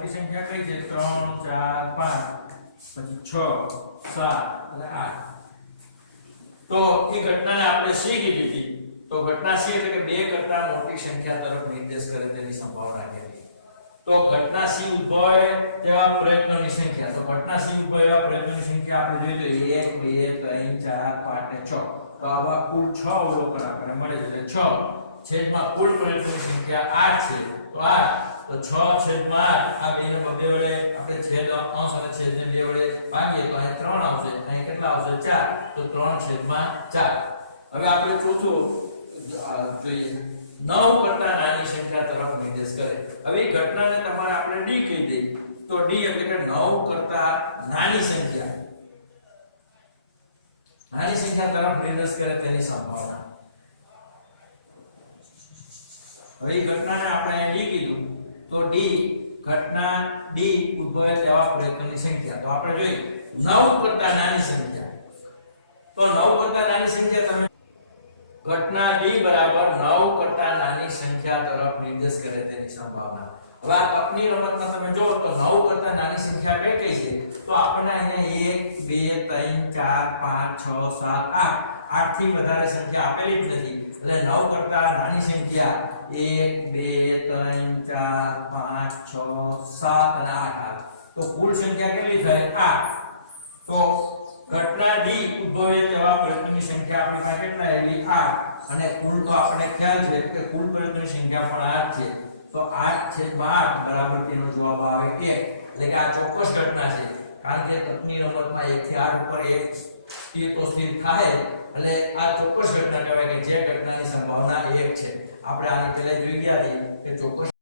મોટી સંખ્યા કઈ છે 3 4 5 પછી 6 7 અને 8 તો એ ઘટનાને આપણે સી કીધી હતી તો ઘટના સી એટલે કે બે કરતા મોટી સંખ્યા તરફ નિર્દેશ કરે તેની સંભાવના કેટલી તો ઘટના સી ઉદ્ભવે તેવા પ્રયત્નોની સંખ્યા તો ઘટના સી ઉદ્ભવે તેવા પ્રયત્નોની સંખ્યા આપણે જોઈએ તો 1 2 3 4 5 અને 6 તો આવા કુલ 6 અવલોકન આપણને મળે છે એટલે 6 છેદમાં કુલ પ્રયત્નોની સંખ્યા 8 છે તો 8 તો 6 છેદમાં 8 આ બેને બે વડે આપણે છેદ અંશ અને છેદને બે વડે ભાગીએ તો અહીં 3 આવશે અહીં કેટલા આવશે 4 તો 3 છેદમાં 4 હવે આપણે ચોથું જોઈએ 9 કરતા નાની સંખ્યા તરફ નિર્દેશ કરે હવે ઘટનાને તમારે આપણે ડી કહી દઈએ તો ડી એટલે કે 9 કરતા નાની સંખ્યા તરફ નિર્દેશ કરે તેની સંભાવના હવે ઘટનાને આપણે ડી કીધું તો ડી ઘટના ડી ઉદ્ભવે તેવા પ્રયત્નોની સંખ્યા તો આપણે જોઈએ 9 કરતા નાની સંખ્યા તો 9 કરતા નાની સંખ્યા તમે ઘટના ડી બરાબર 9 કરતા નાની સંખ્યા તરફ નિર્દેશ કરે તેની સંભાવના હવે આ કપની રમતમાં તમે જો તો 9 કરતા નાની સંખ્યા કઈ કઈ છે તો આપણને અહીંયા 1 2 3 4 5 6 7 8 થી વધારે સંખ્યા આપેલી જ નથી એટલે 9 કરતા નાની સંખ્યા 1 2 3 4 5 6 7 અને 8 તો કુલ સંખ્યા કેટલી થાય 8 તો ઘટના ડી ઉદ્ભવે તેવા પ્રયત્નોની સંખ્યા આપણી પાસે કેટલા આવી 8 અને કુલ તો આપણે ખ્યાલ છે કે કુલ પ્રયત્નોની સંખ્યા પણ 8 છે તો 8/8 બરાબર તેનો જવાબ આવે 1 એટલે કે આ ચોક્કસ ઘટના છે કારણ કે તકની રમતમાં 1 થી 8 ઉપર 1 સ્થિર તો સ્થિર થાય એટલે આ ચોક્કસ ઘટના કહેવાય કે જે ઘટનાની સંભાવના 1 છે આપણે આની પહેલા જોઈ ગયા હતી કે ચોક્કસ